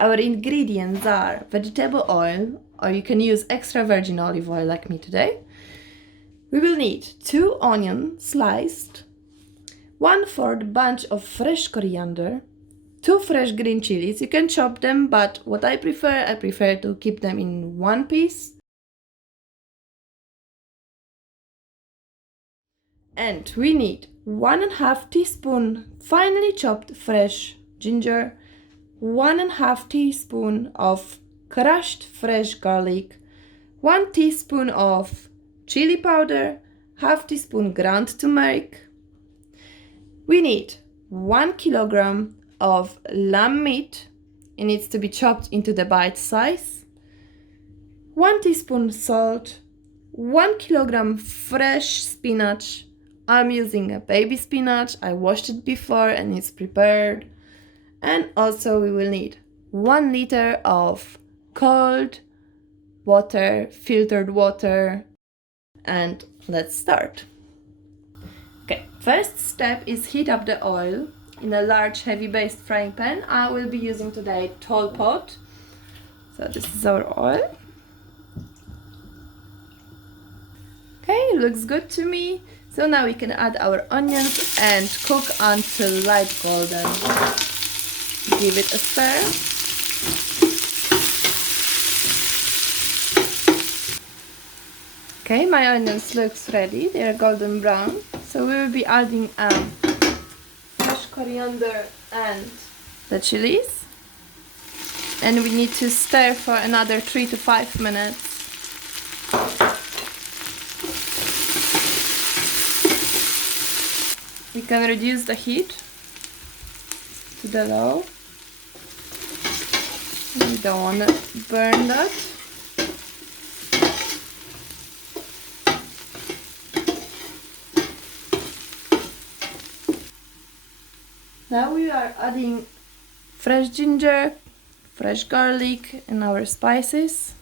Our ingredients are vegetable oil, or you can use extra virgin olive oil like me today. We will need 2 onions sliced, 1/4 bunch of fresh coriander, 2 fresh green chilies. You can chop them, but what I prefer to keep them in one piece. And we need 1.5 teaspoon finely chopped fresh ginger, 1.5 teaspoon of crushed fresh garlic, 1 teaspoon of chili powder, 1/2 teaspoon ground turmeric. We need 1 kilogram of lamb meat. It needs to be chopped into the bite size. 1 teaspoon salt, 1 kilogram fresh spinach. I'm using a baby spinach. I washed it before and it's prepared. And also we will need 1 liter of cold water, filtered water. And let's start. Okay, first step is heat up the oil in a large heavy based frying pan. I will be using today tall pot. So this is our oil. Okay, looks good to me. So now we can add our onions and cook until light golden. Give it a stir. Okay, my onions looks ready. They are golden brown. So we will be adding fresh coriander and the chilies. And we need to stir for another 3 to 5 minutes. We can reduce the heat to the low. We don't want to burn that. Now we are adding fresh ginger, fresh garlic and our spices,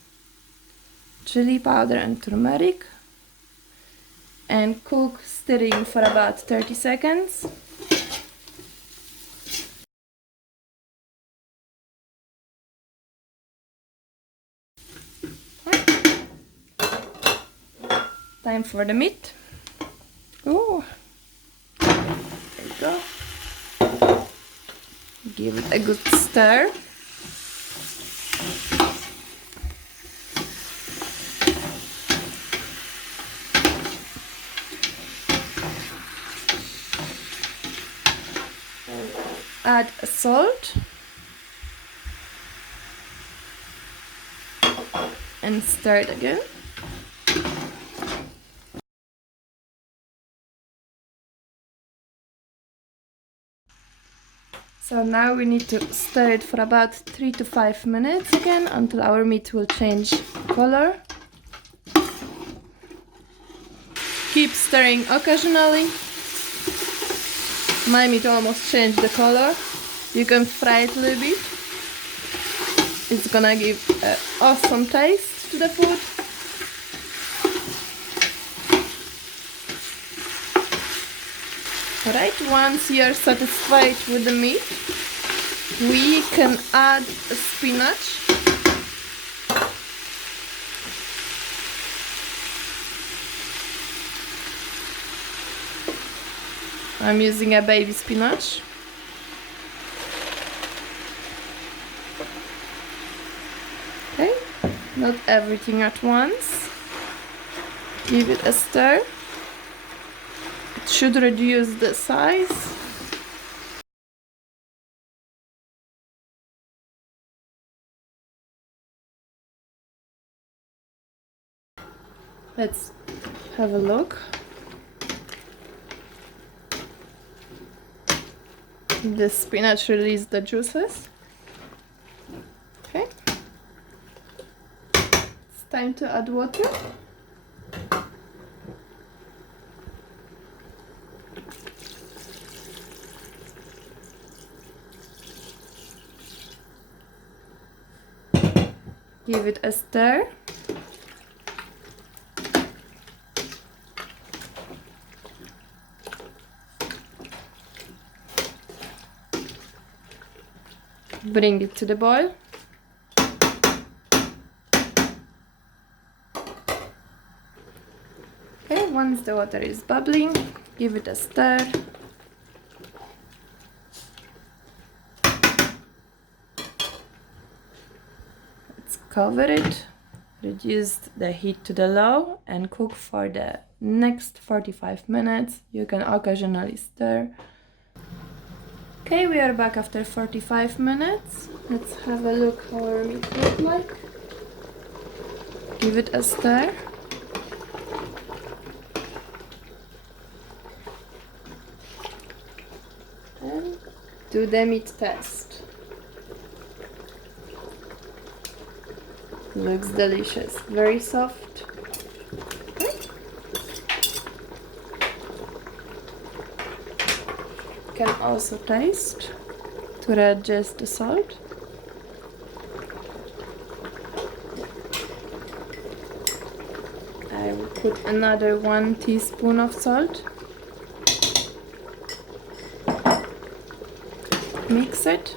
chili powder and turmeric, and cook stirring for about 30 seconds. Time for the meat. Oh, there you go. Give it a good stir. Add salt and stir it again. So now we need to stir it for about 3 to 5 minutes again until our meat will change color. Keep stirring occasionally. My meat almost changed the color. You can fry it a little bit. It's gonna give an awesome taste to the food. Alright, once you're satisfied with the meat, we can add spinach. I'm using a baby spinach. Okay, not everything at once. Give it a stir. It should reduce the size. Let's have a look. The spinach released the juices. Okay. It's time to add water. Give it a stir. Bring it to the boil. Okay, once the water is bubbling, give it a stir. Let's cover it. Reduce the heat to the low and cook for the next 45 minutes. You can occasionally stir. Okay, we are back after 45 minutes. Let's have a look how our meat looks like. Give it a stir. And do the meat test. Looks delicious, very soft. Okay. Can also taste to adjust the salt. I will put another 1 teaspoon of salt. Mix it.